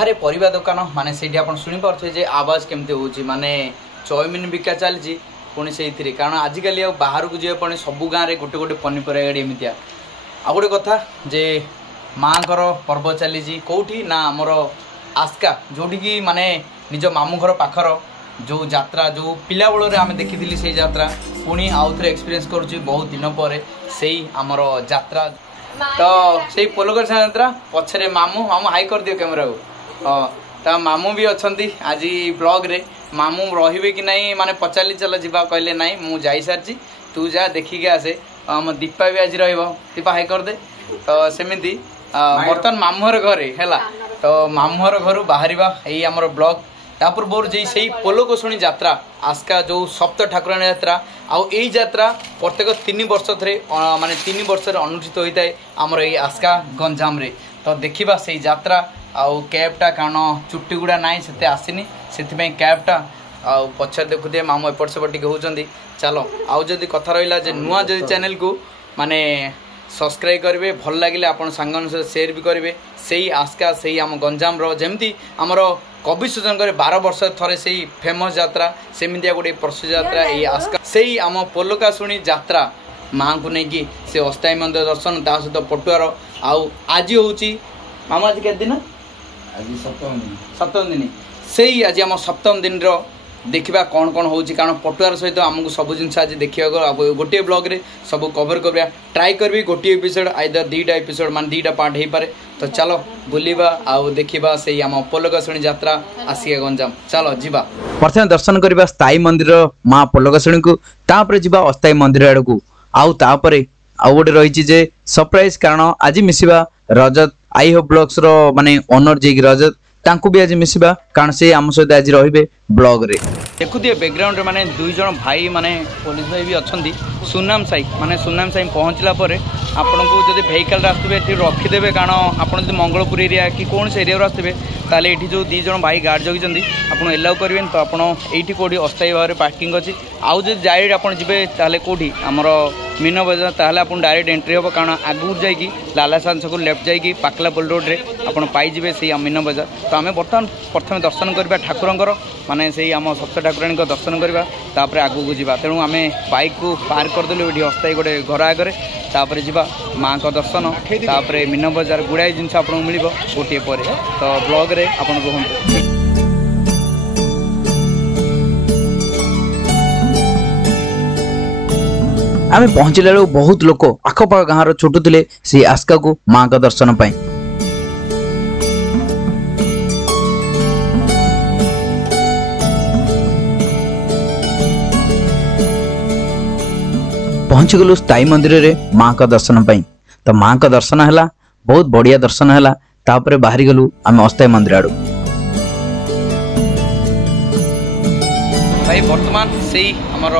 बाहर परिवा दुकान माने से शुणी पारे जे आवाज केमती हो माने चाउमिन बिका चलती पुणी से कारण आजिकल बाहर को जी पुणी सब गाँव में गोटे गोटे पनीपरिया गाड़ी एमतिया आ गोटे कथा जे माँ पर्व चली कौटी ना आमर आस्का जोटी की माने निज मामू घर पाखर जो यात्रा जो पिला बेल आम देखी से यात्रा पुणी आउ थे एक्सपीरियंस करुँच बहुत दिन पर से आमर यात्रा तो से पोलकर यात्रा पछरे मामू मामू हाई कर दियो कैमेरा को मामू भी अच्छा आज ब्लॉग रे मामू रे कि नहीं माने पचारि चल जा कहले ना मुझे सारी तू जा देखिके आसे आम दीपा भी आज दीपा हाई कर दे तो सेमती बर्तमान मामूर घरे है तो मामूर घर बाहर यही आमर ब्लॉग पूर्व जी से पोलकोशुणी यात्रा आस्का जो सप्त ठाकुराणी यात्रा आउ यही यात्रा प्रत्येक 3 वर्ष थे माने 3 वर्ष अनुष्ठित होता है आमर ये आस्का गंजाम रे तो देखा से यात्रा आउ कैबटा कारण चुट्टी गुड़ा ना से आसनी से कैबटा आउ पछर देखुए मामू एपट सेपट टे होती चलो आउ जदि कथा रहा नुआ जदि चैनल को माने सब्सक्राइब करेंगे भल लगे आप सांग सेयार भी करेंगे से आस्का से आम गंजाम जमती आमर कवि सूचन 12 वर्ष थे से फेमस यात्रा सेमिया गोटे प्रसिद्ध यात्रा ये आस्का से आम पोलकाशुणी यात्रा माँ को लेकिन से अस्थायी मंदिर दर्शन ता सहित पटुआर आउ आज हूँ मामू आज के दिन आज सप्तम दिन से आज आम सप्तम दिन देखा कौन कौन हो कारण पटुआर सहित आमको सब जिन आज देखा गोटे ब्लॉग रे सब कवर कर ट्राई करी गोटे एपिसोड आइदर 2टा एपिसोड मान 2टा पार्ट हो पारे तो चलो बुलवा आउ देखा से आम पोलकाशुणी यात्रा आसिया गंजाम चलो जीवा प्रथम दर्शन करवा स्थायी मंदिर माँ पोलकाशुणी को तापर जीवा अस्थायी मंदिर आड़ को आउ तापर आउ गोटे रही जे सरप्राइज कारण आज मिसिबा रजत आई होप ब्लॉग्स रो माने ओनर जे रजत तांको भी आज मिसिबा कारण से आम सहित आज रहिबे ब्लॉग रे देखुए बैकग्राउंड रे माने 2 जन भाई माने पुलिस भाई भी अच्छी सुनाम साई माने सुनाम साई पहुँचला आपन को जब भेहिकल आसवे ये रखीदे कारण आपड़ जो मंगलपुर एरिया कि कौन से एरिया आसवे ताले ये जो 2 जन भाई गार्ड जगी आपड़ एलाउ करेंगे तो आपड़ी कौटी अस्थायी भाव में पार्किंग अच्छी आउ जो डायरेक्ट आप जी कौटी आमर मीन बजार ताले आप डायरेक्ट एंट्री हम कारण आगू जाकि लाला सांस को लेफ्ट जाकि पाकला पोल रोड रे आप पाइबे से मीन बजार तो आम बर्तमान प्रथम दर्शन करवा ठाकुर माने से आम सप्त ठाकुराणी दर्शन करवा तापर आगू को जावा तेणु आम बाइक को पार्क करदेलु ये अस्थायी गोटे घर आगे तापर जीवा माँ का दर्शन तापर मीन बजार गुड़ाई जिन आपको मिल गोटे पर तो ब्लॉग रे आप रुहतु आम पहुँचला बेलू बहुत लोक आखपाख गाँव छुटुले से आस्का को माँ का दर्शन पाई पहुँच गलु स्थायी मंदिर रे माँ का दर्शन पाई तो माँ का दर्शन है बहुत बढ़िया दर्शन है तापर बाहरी गलु आम अस्थायी मंदिर आड़ भाई वर्तमान से आमर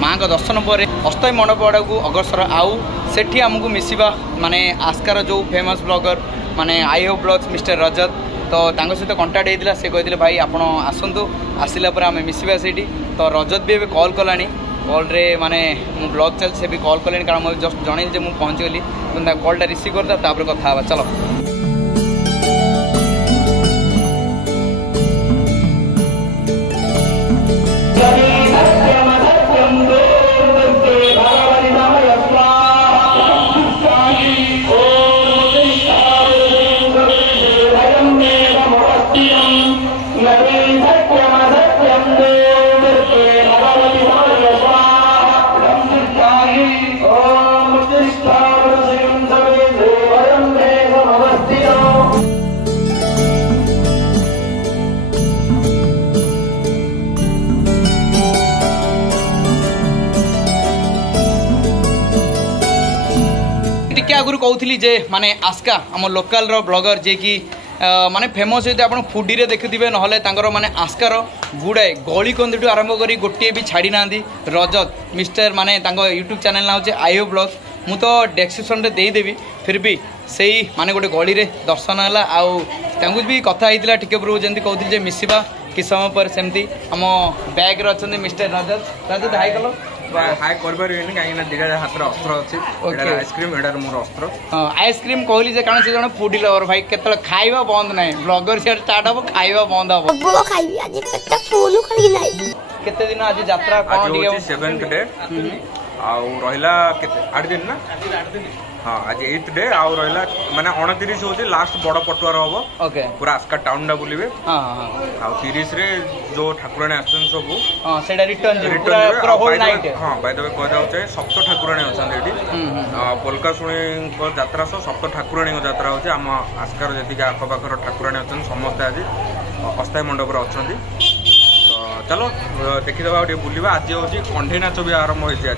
माँ का दर्शन पर अस्थायी मंडप आड़ को अग्रसर आउ सेठी आमको मिसिबा माने आस्कार जो फेमस ब्लॉगर माने आई होप ब्लॉग्स मिस्टर रजत तो सहित कंटाक्ट होता से कहते भाई आप आसतु आसला आम मिसिबा से तो रजत भी कॉल कलानी कॉल रे माने मु ब्लॉग चल से भी कॉल कले कारण मुझे जस्ट जन जे मुझे पहुँच गली तो कॉलटा रिसीव करता कथा चलो आगुरी कहूली जे माने आस्का आम लोकल ब्लॉगर जे कि माने फेमस होते आप फूडी रे देखुवे ना माने आस्कार गुड़ाए गली कंदी आरंभ कर गोटे भी छाड़ी ना रजत मिस्टर माने यूट्यूब चैनल ना हो आई होप ब्लॉग्स मु तो डेस्क्रिप्शन में देदेवी फिर भी से माने गोटे गली रे दर्शन है आउ भी कथा होता टिके पूर्व जमी कहते मिसिबा कि समय पर सेमती आम बैग अच्छा मिस्टर रजत रजत हाई कल हाई कर परिबेनी काहे दिगा हाथ रे अस्त्र अछि एडा आइसक्रीम एडा मोर अस्त्र हां आइसक्रीम कहली जे कारण से जण फूडी लवर भाई केतल खाइबा बंद नै ब्लॉगर से स्टार्ट हो खाइबा बंद हो बोलो खाइबी आज पेट फुल खाली नाही केते दिन आज यात्रा कोन दियो 7th डे आउ रहिला केते 8 दिन ना हाँ आज 8th डे आउ रहिला माने 29 होची लास्ट बड़ पटुआर हबो ओके पूरा आस्का टाउन डा बुलिबे हां हां आउ 30 रे जो ठाकुराणी आछन सब हां सेडा रिटर्न पूरा होल नाइट हां बाय द वे कह जाउ छै सप्त ठाकुराणी अछन एडी पोलका सुणी को यात्रा सो सप्त ठाकुराणी को यात्रा होची हम आस्कार जति के आख पाखर ठाकुराणी अछन समस्त आज अस्थायी मंडप रे अछंती चलो देखिदेवा गोटे बुलवा आज हूँ कंढे नाच भी आरंभ होती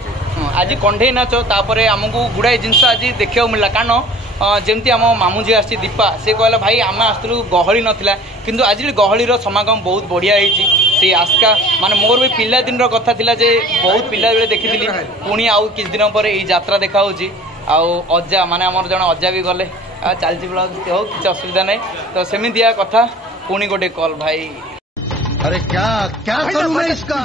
आज कंढे नाच तापर आमको गुड़ाए जिनस आज देखा मिला कारण जमती आम मामू जी आसी दीपा से कहला भाई आम आसलु गहली नाला किंतु आज गहलीर समागम बहुत बढ़िया से आस्का माने मोर भी पिला दिन कथा थिला जे बहुत पिला बेले देखी पुणी आउ किछ दिन पर यही यात्रा देखा आउ अजा माने आमर जन अजा भी गले चलती ब्लॉग हो कि असुविधा नहीं तो सेमितिया कथा पुणी गोटे कॉल भाई अरे क्या क्या करूं मैं इसका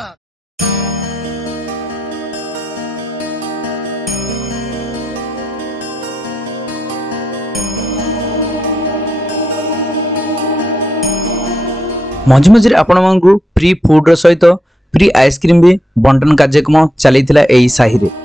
मझे मझे आपण मानकु फ्री फूड सहित फ्री आइसक्रीम भी बंटन कार्यक्रम चली एही साही रे।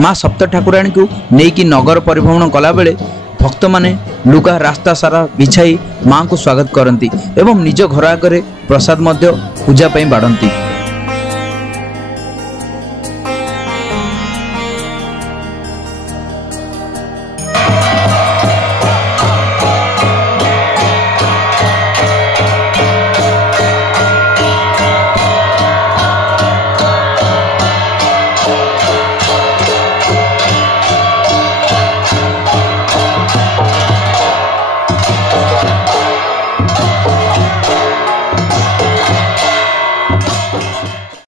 माँ सप्त ठाकुराणी को लेकिन नगर परिभ्रमण कला बेले भक्त माने लुगा रास्ता सारा बिछाई माँ को स्वागत करती एवं निज घर आगे प्रसाद पूजा बाढ़ती।